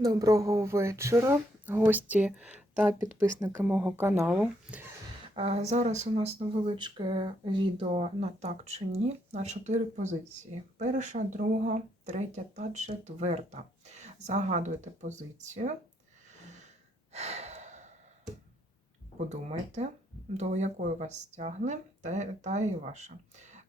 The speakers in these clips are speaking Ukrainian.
Доброго вечора, гості та підписники мого каналу. Зараз у нас невеличке відео на так чи ні на чотири позиції: перша, друга, третя та четверта. Загадуйте позицію. Подумайте, до якої вас стягне, та, та і ваша.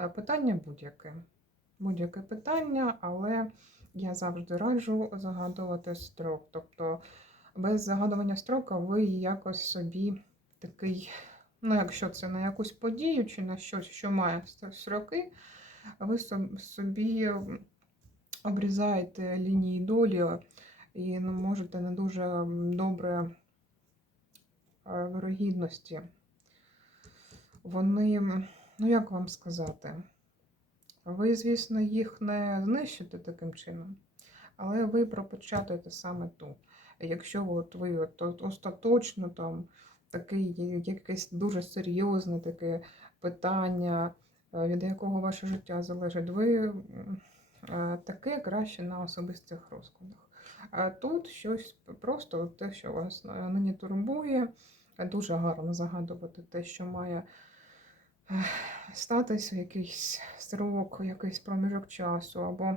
Е, Питання будь-яке. Будь-яке питання, але я завжди раджу загадувати строк. Тобто без загадування строка ви якось собі такий, ну, якщо це на якусь подію чи на щось, що має строки, ви собі обрізаєте лінії долі і не можете не дуже добре е, вирогідності. Вони, ну як вам сказати, ви, звісно, їх не знищите таким чином, але ви пропечатаєте саме ту. Якщо от ви от, остаточно там такий якесь дуже серйозне таке питання, е, від якого ваше життя залежить, ви е, таке краще на особистих розкладах. А тут щось просто те, що вас нині турбує, е, дуже гарно загадувати те, що має ех, статися якийсь строк, якийсь проміжок часу, або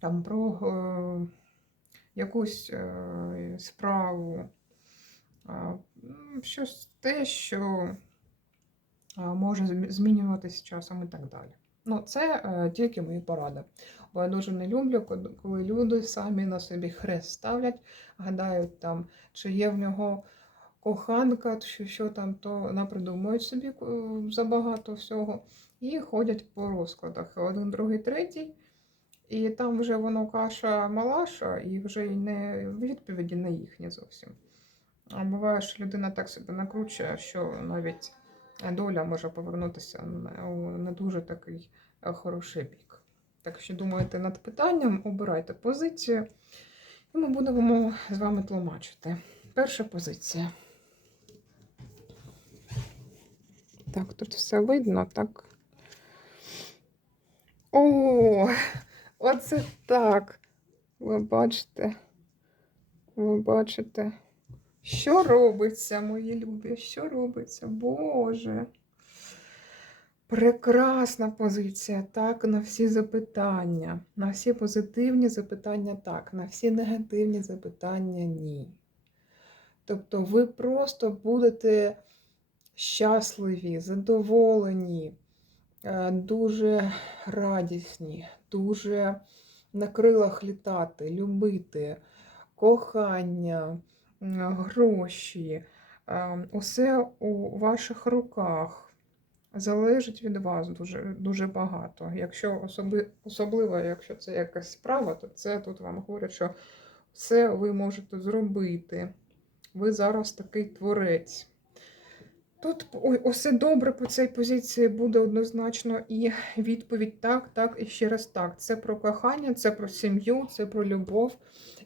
там про е, якусь е, справу, а, щось те, що може змінюватися часом і так далі. Ну, це е, тільки мої поради. Бо я дуже не люблю, коли люди самі на собі хрест ставлять, гадають там, чи є в нього коханка, чи що там, то напридумують собі е, забагато всього і ходять по розкладах. Один, другий, третій. І там вже воно каша малаша, і вже й не відповіді не їхні зовсім. А буває, що людина так себе накручує, що навіть доля може повернутися у не дуже такий е, хороший бік. Так що думаєте над питанням, обирайте позицію, і ми будемо з вами тлумачити. Перша позиція. Так, тут все видно, так. О, оце так. Ви бачите? Ви бачите? Що робиться, мої любі? Що робиться? Боже. Прекрасна позиція, так, на всі запитання. На всі позитивні запитання так, на всі негативні запитання ні. Тобто ви просто будете щасливі, задоволені, е, дуже радісні, дуже на крилах літати, любити, кохання, гроші. е, Усе у ваших руках залежить від вас дуже, дуже багато. Якщо особи, особливо, якщо це якась справа, то це тут вам говорять, що все ви можете зробити. Ви зараз такий творець. Тут усе добре по цій позиції буде однозначно і відповідь так, так і ще раз так. Це про кохання, це про сім'ю, це про любов.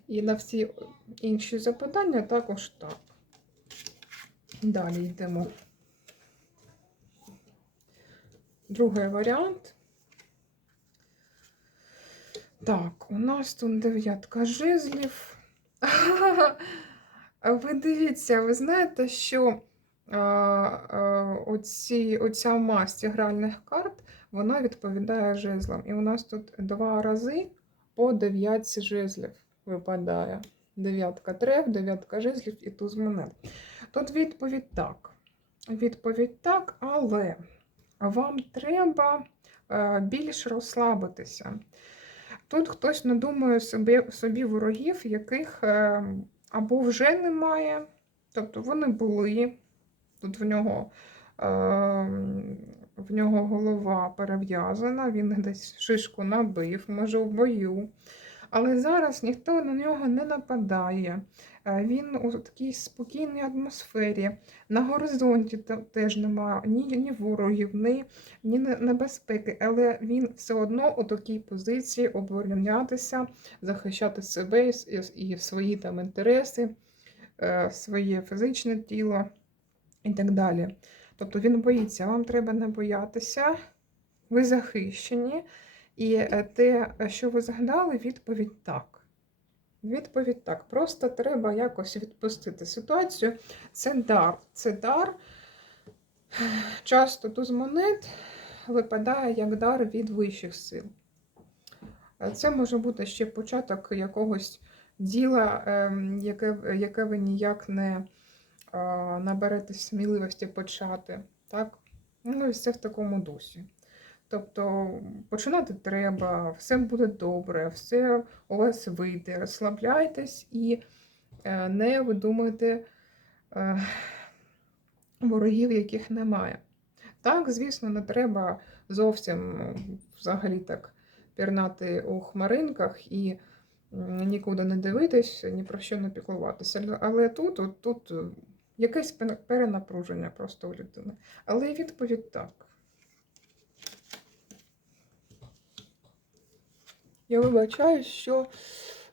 І на всі інші запитання також так. Далі йдемо. Другий варіант. Так, у нас тут дев'ятка жезлів. Ви дивіться, ви знаєте, що оці, оця масть гральних карт, вона відповідає жезлам. І у нас тут два рази по дев'ятці жезлів випадає. Дев'ятка треф, дев'ятка жезлів і туз монет. Тут відповідь так. Відповідь так, але вам треба е, більш розслабитися. Тут хтось надумує собі, собі ворогів, яких е, або вже немає, тобто вони були. Тут в нього, е, в нього голова перев'язана, він десь шишку набив, може в бою. Але зараз ніхто на нього не нападає. Е, Він у такій спокійній атмосфері. На горизонті теж немає ні, ні ворогів, ні, ні небезпеки, але він все одно у такій позиції оборонятися, захищати себе і, і свої там інтереси, е, своє фізичне тіло і так далі. Тобто він боїться, вам треба не боятися, ви захищені, і е, те, що ви згадали, відповідь так. Відповідь так. Просто треба якось відпустити ситуацію. Це дар. Це дар. Часто туз монет випадає як дар від вищих сил. Е, Це може бути ще початок якогось діла, ем, яке, яке ви ніяк не а, наберете сміливості почати. Так? Ну, і все в такому дусі. Тобто починати треба, все буде добре, все у вас вийде. Розслабляйтесь і е, не видумуйте е, ворогів, яких немає. Так, звісно, не треба зовсім взагалі так пірнати у хмаринках і нікуди не дивитись, ні про що не піклуватися. Але тут, от, тут якесь перенапруження просто у людини. Але відповідь так. Я вибачаю, що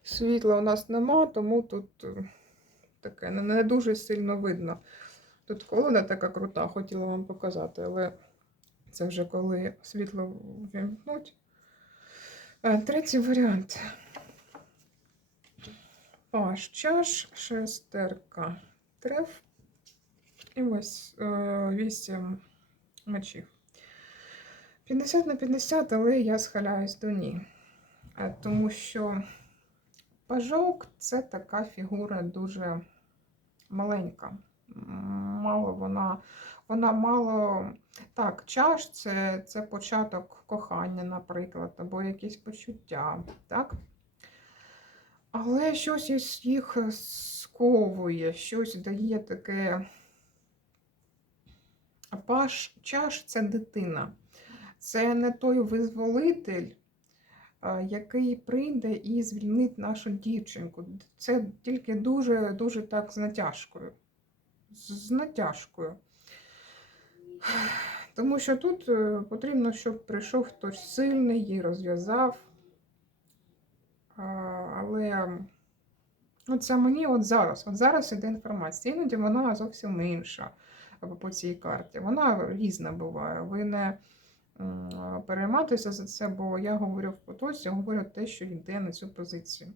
світла у нас нема, тому тут е, таке не, дуже сильно видно. Тут колода така крута, хотіла вам показати, але це вже коли світло вімкнуть. Е, Третій варіант. Паш, чаш, шестерка, треф і ось е, вісім мечів. 50 на 50, але я схиляюсь до ні. Е, Тому що пажок це така фігура дуже маленька. Мало вона, вона мало. Так, чаш це, це початок кохання, наприклад, або якісь почуття. Так? Але щось із їх сковує, щось дає таке. Паш, чаш це дитина. Це не той визволитель, який прийде і звільнить нашу дівчинку. Це тільки дуже дуже так з натяжкою. З натяжкою. Тому що тут е, потрібно, щоб прийшов хтось сильний, її розв'язав. Але от це мені от зараз, от зараз іде інформація. Іноді вона зовсім інша по цій карті. Вона різна буває. Ви не перейматися за це, бо я говорю в потоці, говорю те, що йде на цю позицію.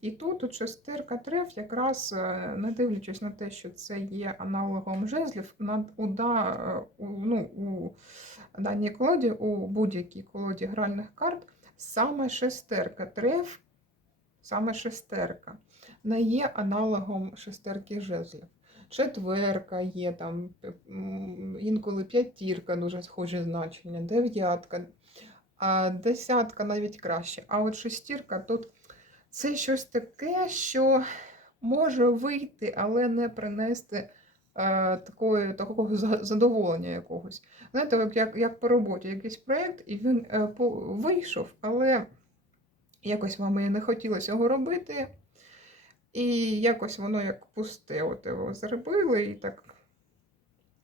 І тут от шестерка треф, якраз е, не дивлячись на те, що це є аналогом жезлів, над уда, у, ну, у даній колоді, у будь-якій колоді гральних карт, саме шестерка треф, саме шестерка, не є аналогом шестерки жезлів. Четверка є там, інколи п'ятірка, дуже схоже значення, дев'ятка, а десятка навіть краще. А от шестірка тут це щось таке, що може вийти, але не принести е, такої, такого задоволення якогось. Знаєте, як, як, по роботі якийсь проєкт, і він е, вийшов, але якось вам і не хотілося його робити. І якось воно як пусте, от його зробили, і так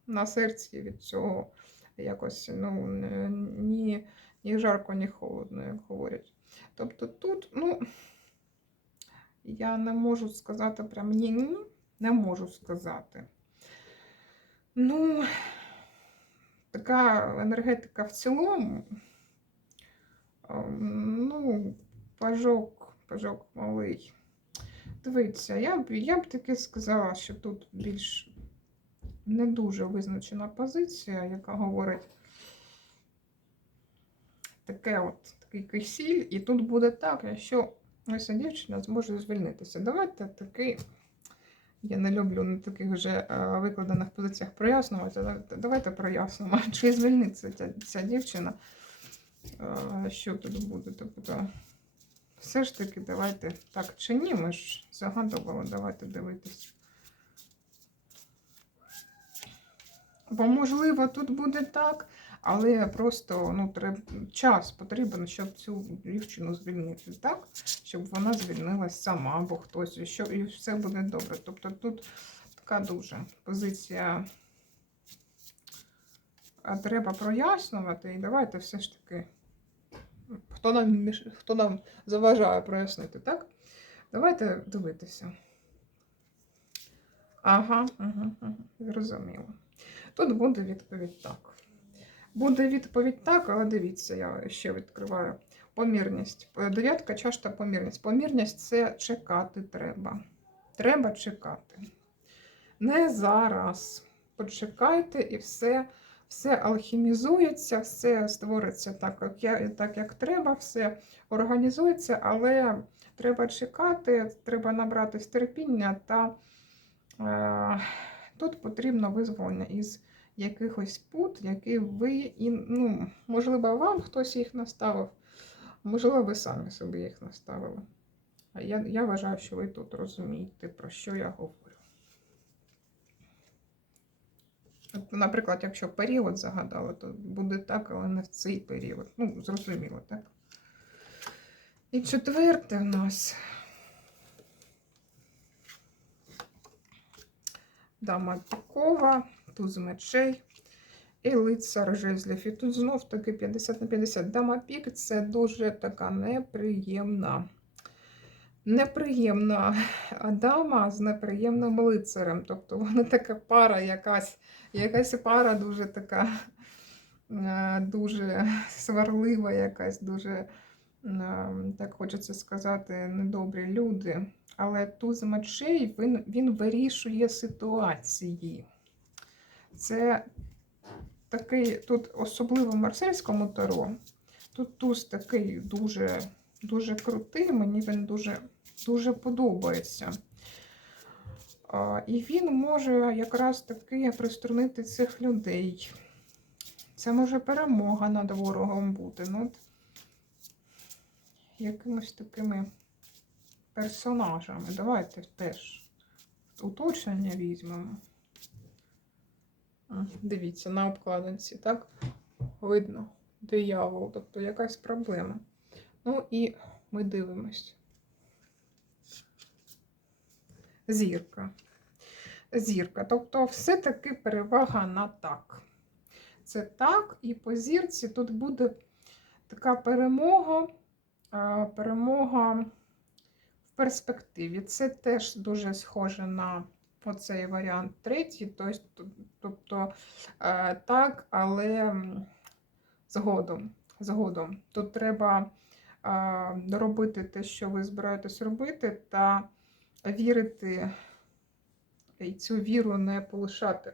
на серці від цього якось ну, ні, ні жарко, ні холодно, як говорять. Тобто тут, ну, я не можу сказати прям ні-ні, не можу сказати. Ну, така енергетика в цілому. ем, Ну, пажок, пажок малий. Дивіться, я б, я б таки сказала, що тут більш не дуже визначена позиція, яка говорить таке от, такий кисіль, і тут буде так, якщо ось ця дівчина зможе звільнитися. Давайте такий, я не люблю на таких вже е, викладених позиціях прояснювати. Давайте- прояснимо, чи звільниться ця, ця дівчина. Е, Що тут буде? Тобто, все ж таки, давайте так чи ні, ми ж загадували, давайте дивитись. Бо, можливо, тут буде так, але просто ну, треба, час потрібен, щоб цю дівчину звільнити, так? Щоб вона звільнилась сама або хтось, і, що, і все буде добре. Тобто тут така дуже позиція. Треба прояснювати, і давайте все ж таки. Хто нам, міш- хто нам заважає прояснити, так? Давайте дивитися. Ага, ага, ага, зрозуміло. Тут буде відповідь так. Буде відповідь так, але дивіться, я ще відкриваю Помірність. Дев'ятка чаш та помірність. Помірність це чекати треба. Треба чекати. Не зараз. Почекайте і все, все алхімізується, все створиться так, як, так, як треба, все організується, але треба чекати, треба набратись терпіння та е, тут потрібно визволення із якихось пут, які ви, і, ну, можливо, вам хтось їх наставив, можливо, ви самі собі їх наставили. Я, я вважаю, що ви тут розумієте, про що я говорю. Наприклад, якщо період загадали, то буде так, але не в цей період. Ну, зрозуміло, так? І четверте в нас. Дама Пікова, туз мечей і лицар жезлів. І тут знов таки 50 на 50. Дама пік це дуже така неприємна. Неприємна дама з неприємним лицарем. Тобто вона така пара, якась, якась пара дуже така, е, дуже сварлива, якась дуже, е, так хочеться сказати, недобрі люди. Але туз мечей він, він вирішує ситуації. Це такий, тут особливо в марсельському таро, тут туз такий дуже, дуже крутий, мені він дуже, дуже подобається. І він може якраз таки приструнити цих людей. Це може перемога над ворогом бути. Ну, от, якимось такими персонажами. Давайте теж уточнення візьмемо. Дивіться, на обкладинці, так? Видно диявол, тобто якась проблема. Ну і ми дивимось. Зірка. Зірка. Тобто, все-таки перевага на так. Це так, і по зірці тут буде така перемога, перемога в перспективі. Це теж дуже схоже на оцей варіант третій. Тобто, е, так, але згодом. згодом. Тут треба доробити те, що ви збираєтесь робити, та вірити, і цю віру не полишати.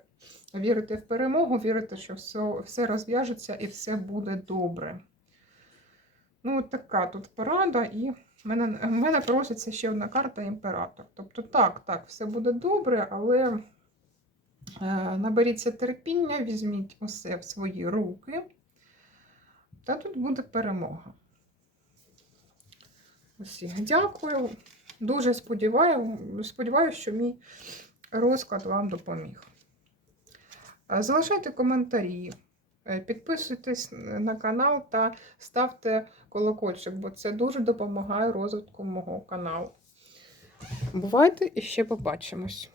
Вірити в перемогу, вірити, що все, все розв'яжеться і все буде добре. Ну, от така тут порада, і в мене, мене проситься ще одна карта імператор. Тобто, так, так, все буде добре, але е, наберіться терпіння, візьміть усе в свої руки, та тут буде перемога. Усіх дякую. Дуже сподіваюся, сподіваюся, що мій розклад вам допоміг. Залишайте коментарі, е, підписуйтесь на канал та ставте колокольчик, бо це дуже допомагає розвитку мого каналу. Бувайте і ще побачимось!